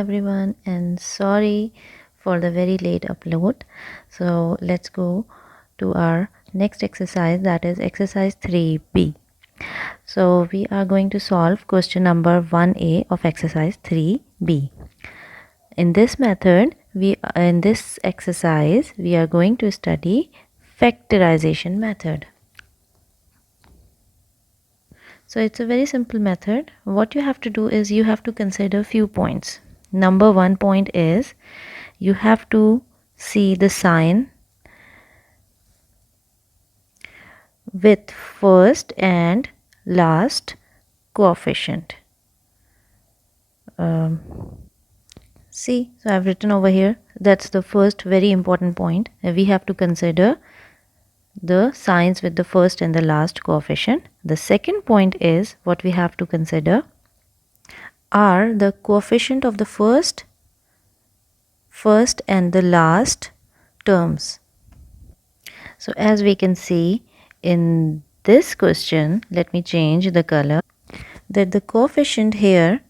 Everyone, and sorry for the very late upload. So let's go to our next exercise, that is exercise 3B. So we are going to solve question number 1A of exercise 3B. In this exercise we are going to study factorization method. So it's a very simple method. What you have to do is you have to consider few points. Number 1 point is you have to see the sign with first and last coefficient. See, so I've written over here, that's the first very important point. We have to consider the signs with the first and the last coefficient. The second point is what we have to consider are the coefficient of the first and the last terms. So as we can see in this question, let me change the color, that the coefficient here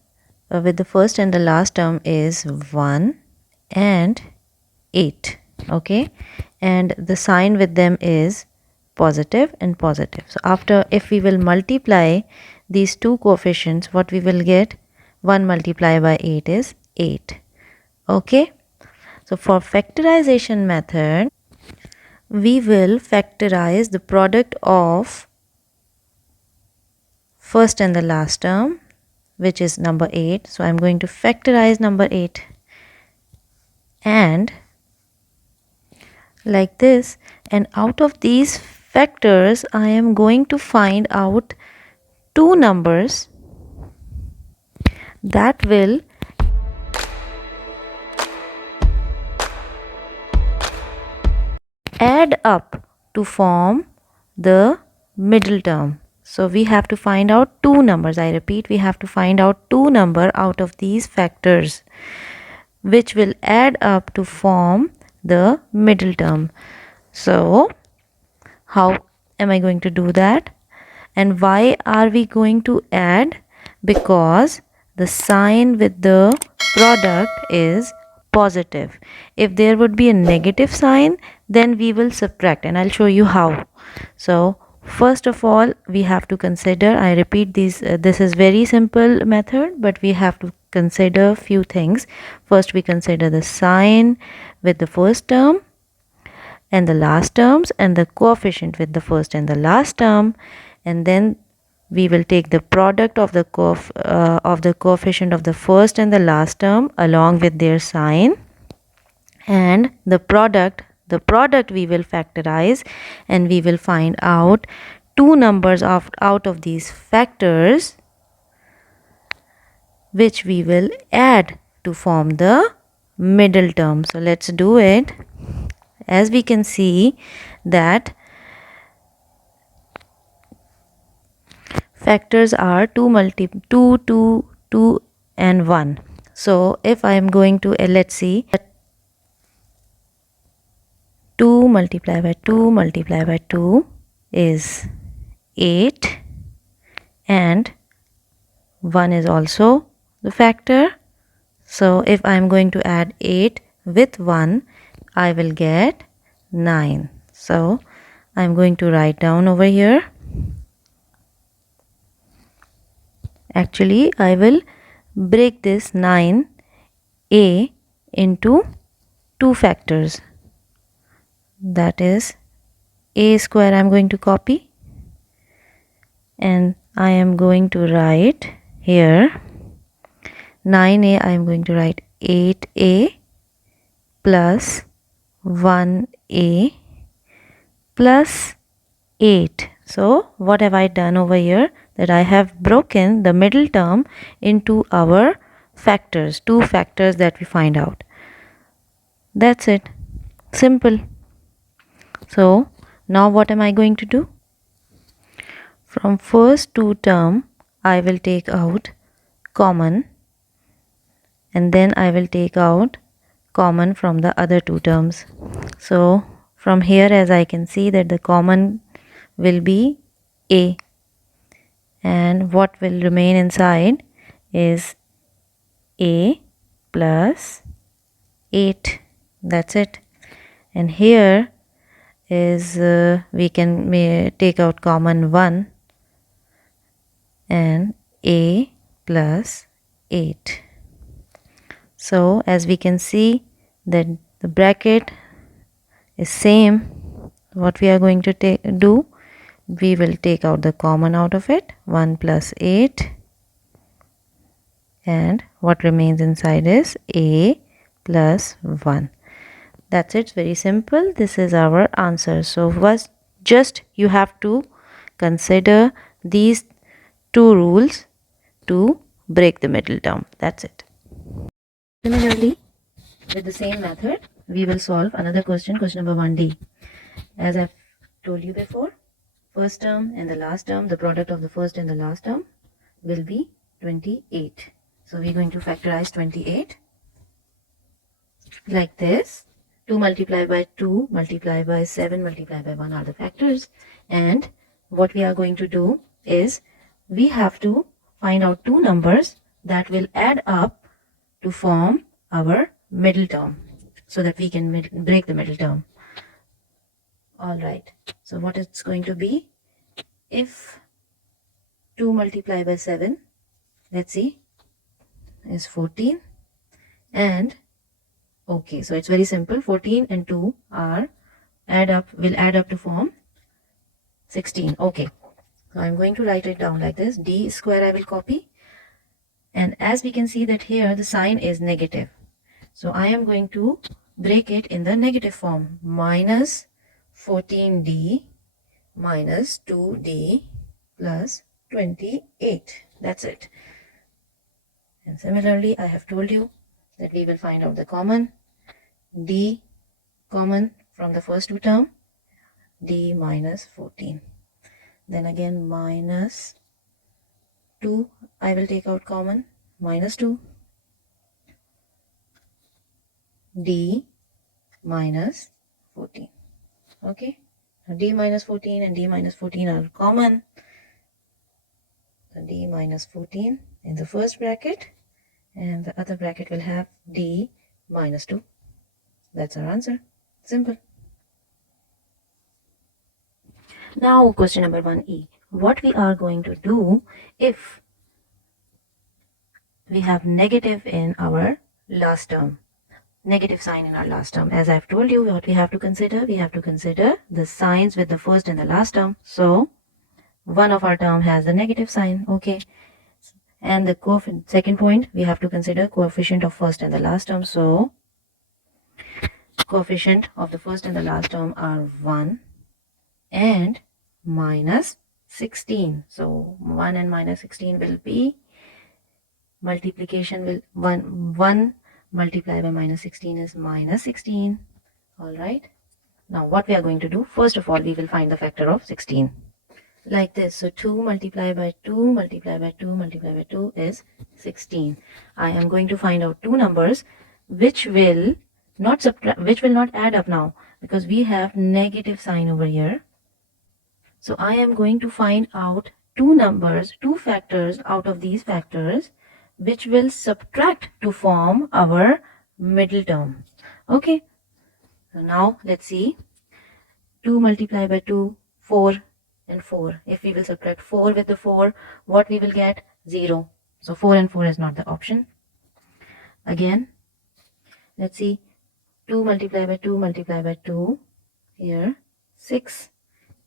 with the first and the last term is 1 and 8. Okay, and the sign with them is positive and positive. So after, if we will multiply these two coefficients, what we will get, 1 multiplied by 8 is 8. Okay, so for factorization method, we will factorize the product of first and the last term, which is number 8. So I'm going to factorize number 8 and like this, and out of these factors I am going to find out two numbers that will add up to form the middle term. So we have to find out two numbers. I repeat, we have to find out two numbers out of these factors which will add up to form the middle term. So how am I going to do that? And why are we going to add? Because the sign with the product is positive. If there would be a negative sign, then we will subtract, and I'll show you how. So first of all, we have to consider, I repeat, this is very simple method, but we have to consider few things. First, we consider the sign with the first term and the last terms, and the coefficient with the first and the last term, and then we will take the product of the coefficient of the first and the last term along with their sign, and the product we will factorize, and we will find out two numbers out of these factors which we will add to form the middle term. So let's do it. As we can see that factors are 2, and 1. So if I am going to, let's see, 2 multiplied by 2 multiplied by 2 is 8, and 1 is also the factor. So if I am going to add 8 with 1, I will get 9. So I am going to write down over here. Actually, I will break this 9a into two factors. That is, a square I am going to copy, and I am going to write here 9a, I am going to write 8a plus 1a plus 8. So what have I done over here? That I have broken the middle term into our factors, two factors that we find out. That's it. Simple. So now what am I going to do? From first two term I will take out common, and then I will take out common from the other two terms. So from here, as I can see, that the common will be a, and what will remain inside is a plus 8. That's it. And here is we can take out common 1 and a plus 8. So as we can see that the bracket is same, what we are going to do, we will take out the common out of it, 1 plus 8, and what remains inside is a plus 1. That's it. It's very simple. This is our answer. So first, just you have to consider these two rules to break the middle term. That's it. Similarly, with the same method, we will solve another question, question number 1D. As I've told you before, first term and the last term, the product of the first and the last term will be 28. So we're going to factorize 28 like this. 2 multiplied by 2 multiplied by 7 multiplied by 1 are the factors. And what we are going to do is we have to find out two numbers that will add up to form our middle term so that we can break the middle term. Alright, so what it's going to be, if 2 multiplied by 7, let's see, is 14, and okay, so it's very simple. 14 and 2 will add up to form 16. Okay, so I'm going to write it down like this. D square I will copy, and as we can see that here the sign is negative, so I am going to break it in the negative form. Minus 14d minus 2d plus 28. That's it. And similarly, I have told you that we will find out the common. D common from the first two term, d minus 14. Then again minus 2, I will take out common, minus 2, d minus 14. Okay, now d minus 14 and d minus 14 are common. So d minus 14 in the first bracket, and the other bracket will have d minus 2. That's our answer. Simple. Now question number 1E. What we are going to do if we have negative in our last term, negative sign in our last term. As I've told you, what we have to consider, we have to consider the signs with the first and the last term. So one of our term has the negative sign. Okay, and the second point, we have to consider coefficient of first and the last term. So coefficient of the first and the last term are 1 and minus 16. So 1 and minus 16 will be multiplication, will 1 multiplied by minus 16 is minus 16. All right, now what we are going to do, first of all we will find the factor of 16 like this. So 2 multiplied by 2 multiplied by 2 multiplied by 2 is 16. I am going to find out two numbers which will not add up now because we have negative sign over here. So I am going to find out two numbers, two factors out of these factors which will subtract to form our middle term. Okay, so now let's see. 2 multiplied by 2, 4 and 4. If we will subtract 4 with the 4, what we will get? 0. So 4 and 4 is not the option. Again, let's see. 2 multiplied by 2 multiplied by 2. Here, 6.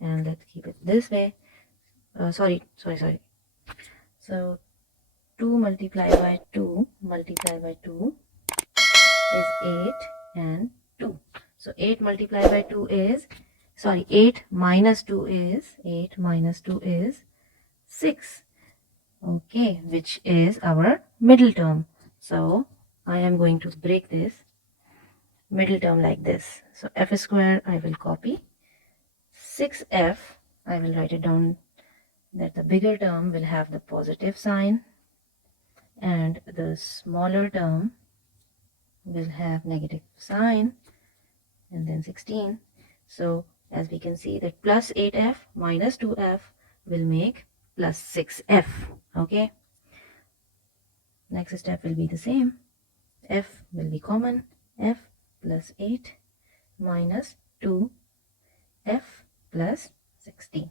And let's keep it this way. Sorry. So 2 multiplied by 2 multiplied by 2 is 8 and 2. So 8 multiplied by 2 is, 8 minus 2 is 6. Okay, which is our middle term. So I am going to break this middle term like this. So f square I will copy. 6f, I will write it down that the bigger term will have the positive sign and the smaller term will have negative sign, and then 16. So as we can see that plus 8f minus 2f will make plus 6f. Okay, next step will be the same. f will be common. F plus 8 minus 2 f plus 16.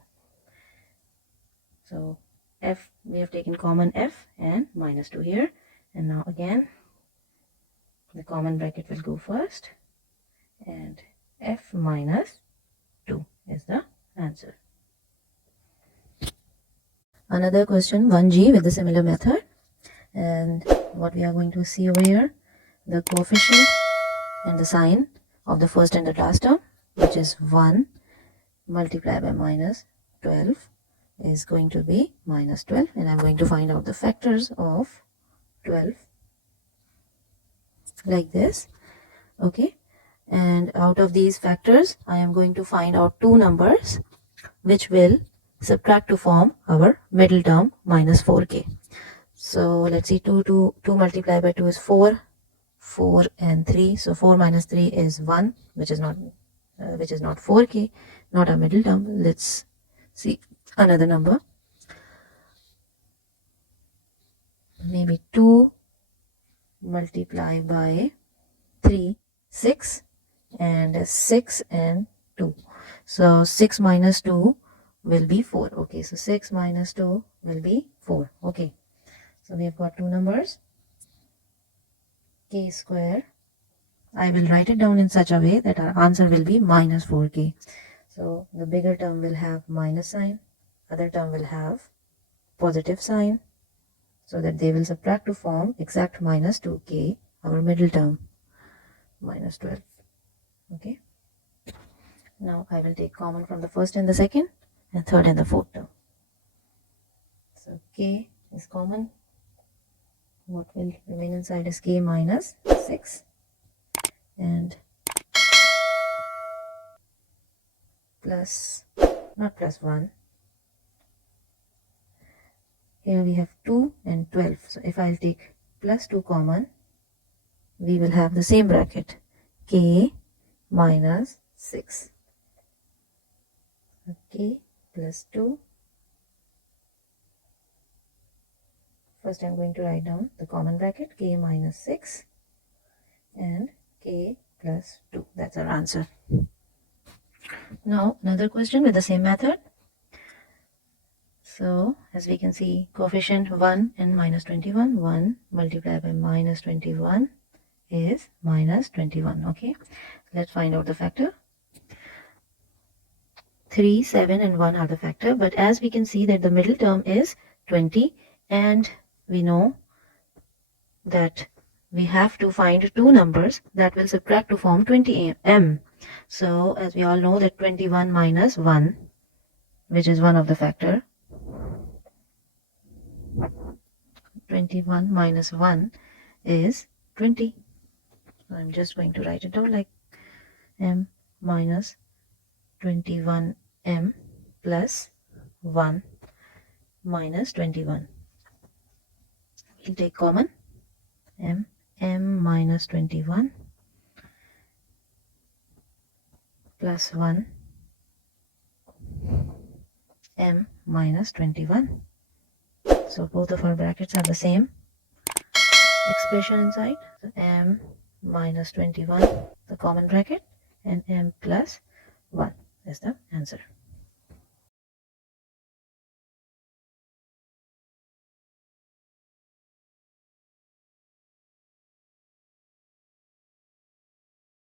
So f, we have taken common f and minus 2 here, and now again the common bracket will go first, and f minus 2 is the answer. Another question 1G with the similar method, and what we are going to see over here, the coefficient and the sign of the first and the last term, which is 1 multiplied by minus 12 is going to be minus 12, and I'm going to find out the factors of 12 like this. Okay, and out of these factors I am going to find out two numbers which will subtract to form our middle term minus 4k. So let's see, 2 multiplied by 2 is 4, 4 and 3, so 4 minus 3 is 1, which is not 4k, not a middle term. Let's see another number, maybe 2 multiplied by 3, 6, and 6 and 2, so 6 minus 2 will be 4. Okay, so 6 minus 2 will be 4. Okay, so we have got two numbers, k square. I will write it down in such a way that our answer will be minus 4k. So the bigger term will have minus sign, other term will have positive sign, so that they will subtract to form exact minus 2k, our middle term, minus 12. Okay, now I will take common from the first and the second and third and the fourth term. So k is common. What will remain inside is k minus 6 and plus, not plus 1. Here we have 2 and 12. So if I'll take plus 2 common, we will have the same bracket, k minus 6. Okay, plus 2. First I'm going to write down the common bracket, k minus 6 and k plus 2. That's our answer. Now another question with the same method. So as we can see, coefficient 1 and minus 21, 1 multiplied by minus 21 is minus 21. Okay, let's find out the factor. 3, 7 and 1 are the factor, but as we can see that the middle term is 20, and we know that we have to find two numbers that will subtract to form 20m. So as we all know that 21 minus 1, which is one of the factor, 21 minus 1 is 20. So I'm just going to write it down like m minus 21m plus 1 minus 21. We'll take common, m minus 21 plus 1 m minus 21. So both of our brackets have the same expression inside. So m minus 21, the common bracket, and m plus 1 is the answer.